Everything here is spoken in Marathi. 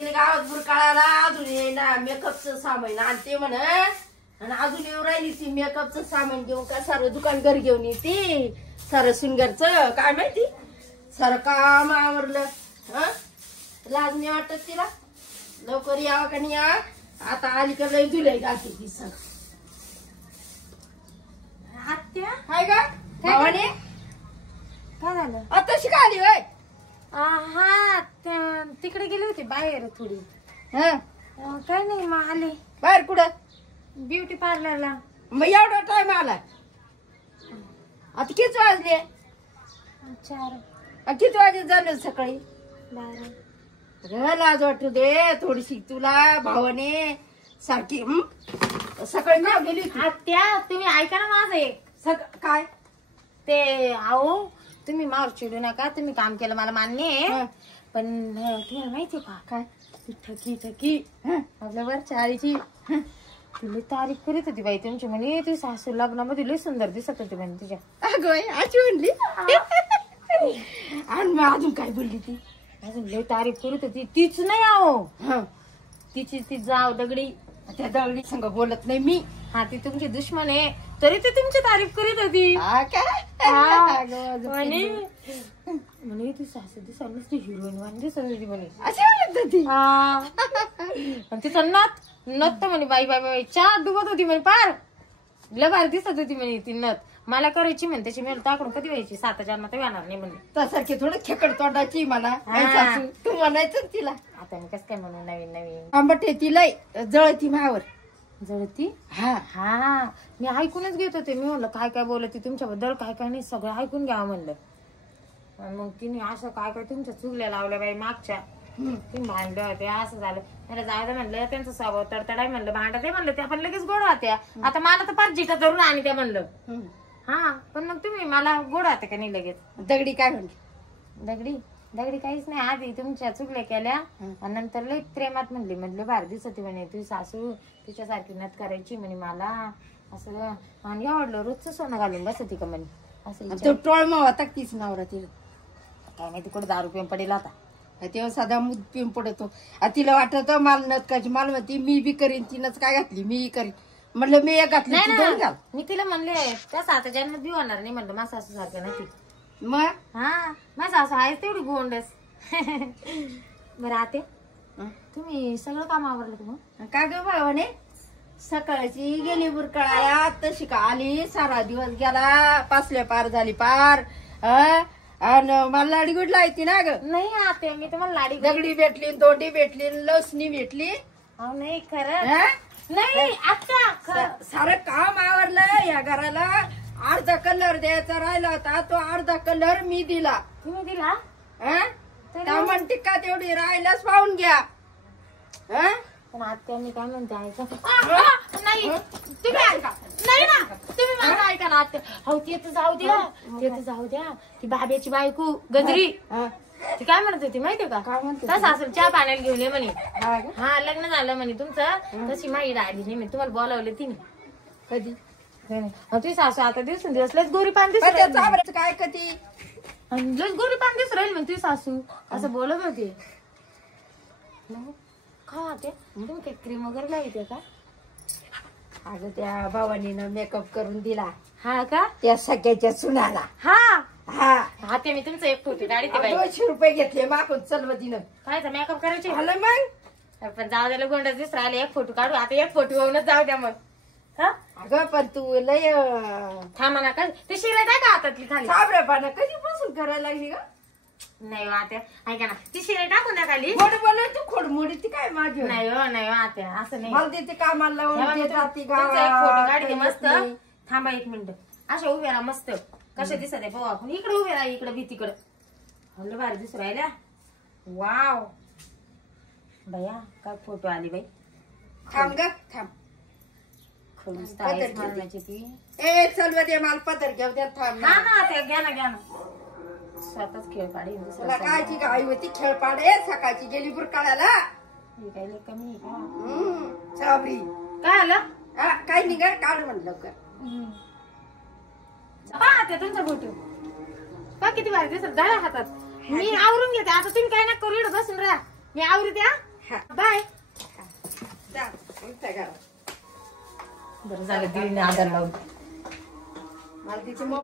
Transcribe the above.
गावात बुरकाळाला अजून येईना मेकअपचं सामान आणते म्हण आणि अजून येऊ राहिली ती मेकअपचं सामान घेऊन का सारं दुकान घर घेऊन येते सारं सिंगरचं काय माहिती सारं काम आवरलं लाज नाही वाटत तिला लवकर यावं का नाही यावं आता आली का लय जुलै घालते ती सग आत्या हाय का भावाने काय झालं आता शिका आली होय हा तिकडे गेली होती बाहेर थोडी काय नाही मग आले बाहेर कुठं ब्युटी पार्लरला मग एवढा टाइम आला आता किती वाजले 4 किती वाजले झाले सकाळी 12 लाज वाटू दे थोडीशी तुला भावाने सारखी सकाळी ना गेली होती. आत्या तुम्ही ऐका ना माझं एक काय ते अहो तुम्ही मावर चिडू नका तुम्ही काम केलं मला मान्य आहे पण तुम्हाला माहितीये का काय ती थकी आपल्या वरच्या आईची तुला तारीफ करीत होती बाई तुमची म्हणे ती सासू लग्नामध्ये लई सुंदर दिसत होती म्हणे तुझ्या अगं आजी म्हणली आणि मग अजून काय बोलली ती अजून लई तारीफ करीत होती तीच नाही आहो तिची ती जाव दगडी त्या दगडी संग बोलत नाही मी हा ती तुमची दुश्मन आहे तरी ती तुमची तारीफ करीत होती म्हणे ती सासू दिसा नुसती हिरोईन वाणी दिसत होती म्हणे अशी म्हणत होती आणि तिचं नत म्हणे बाई बाई बाई चहा डुबत होती म्हणे पार लय भारी दिसत होती म्हणे ती नथ मला करायची म्हणे त्याची मेल टाकून कधी व्हायची 7 जन्मात येणार नाही म्हणे त्यासारखी थोडं खेकड तोंडाची मला तू म्हणायचं तिला आता मी कसं काय म्हणू नवीन आंबट आहे ती लय जळती मावर जळती हा मी ऐकूनच घेत होते मी म्हणलं काय काय बोलत तुमच्याबद्दल काय काय नाही सगळं ऐकून घ्यावं म्हणलं मग तिने असं काय काय तुमच्या चुगल्या लावल्या बाई मागच्या तुम्ही भांडलं होते असं झालं मला जाऊ दे म्हणलं त्यांचा स्वभाव तडतडाय म्हणलं भांडत आहे म्हणलं त्या पण लगेच गोड होत्या आता मला तर 5 जिटा धरून आणि त्या म्हणलं हा पण मग तुम्ही मला गोड होते का नाही लगेच दगडी काय म्हणली दगडी काहीच नाही आधी तुमच्या चुगल्या केल्या आणि नंतर लई प्रेमात म्हणले भारी दिसती म्हणे तुझी सासू तिच्यासारखी नथ करायची म्हणे मला असं आणि आवडलं रोजचं सोनं घालून बसती का म्हणे असं टोळ मावा तीच नवरा तिला काय नाही तिकडे दारू पिऊन पडेल आता तेव्हा साधा मूद पिऊन पडतो तिला वाटत मला नथ करायची मला म्हणती मी बी करीन तिनंच काय घातली मी करीन म्हणलं मी एक घातली मी तिला म्हणले त्या 7 जन्मात बी होणार नाही म्हणलं माझ्या सासू सारखं नाही ती मग माझ्या सासू आहेच तेवढी गोंडस बरं आते तुम्ही सगळं काम आवरलं तुम्ही काय ग भावाने सकाळची गेली बुरकळाला तशी का आली सारा दिवस गेला पासल्या पार झाली पार आणि मला लाडी गुड लायती ना ग नाही आते मी तुम्हाला लाडी दगडी भेटली तोंडी भेटली लसणी भेटली नाही खरं नाही आत्या सारं काम आवरलं या घराला अर्धा कलर द्यायचा राहिला होता तो अर्धा कलर मी दिला तुम्ही दिला तामण टिक्का तेवढी राहिलाच पाहून घ्या पण आत्या मी काय म्हणते नाही तुम्ही ऐका नाही ना तुम्ही माझं ऐका ना आत्या हो ते तर जाऊ द्या ती बाब्याची बायको गजरी ती काय म्हणत होती माहितीये का काय म्हणते सासू चहा पाण्याला घेऊन ये म्हणे हा लग्न झालं म्हणे तुमचं तशी माई आली नाही तुम्हाला बोलावलं तिने कधी तुझी सासू आता दिवस लस गोरी पान दिसत काय कधी लस गोरी पान दिसत राहील म्हणे तुझी सासू असं बोलत होते का ते तुम्ही काही क्रीम वगैरे लावते का अगं त्या भावानीनं मेकअप करून दिला हा का त्या सगळ्याच्या सुनाला हा ते मी तुमचं एक फोटो काढते बाई 200 रुपये घेतले मागून चलवतीनं काय मेकअप करायचे झालं मग पण जाऊ द्याला गोंडच दिसत राहिले एक फोटो काढू आता एक फोटो होऊनच जाऊ द्या मग अगं पण तू लय थांबा ना काय ते शिराय काय का हातातली खाली साबरेपणा कधीपासून करायला लागली का नाही हो आत्या ऐका ना ती शिराय टाकून द्या खाली गोड बोल तू खोडमोडी ती काय माझी नाही हो आत्या असं नाही मला देते कामाला लावून जाती फोटो काढते मस्त थांबा 1 मिनिट अशा उभ्या राहा मस्त कशा दिसत आहे भाऊ आपण इकडे उभे राहा इकडे भीतीकडे हल्लो भारी दिसू राहिल्या वाव भैया काय फोटो आली बाई थांब ग थांब ती ए चल दे मला पदर घेऊ द्या थांब ना ते घ्या ना स्वतःच खेळ काढी तुला कायची गाई होती खेळ पाडे सकाळची गेली बुरकाळ्याला काय कमी साबरी काय आलं काय निघा काढ म्हणलं लवकर पाहते तुमचा फोटो पा किती भारी दिसत झाला हातात मी आवरून घेते आता तुम्ही काय ना करू बसून राहा मी आवरू द्या बाय. जा, उठा घरात. बरं झालं दिली आधार लावून. मला तिची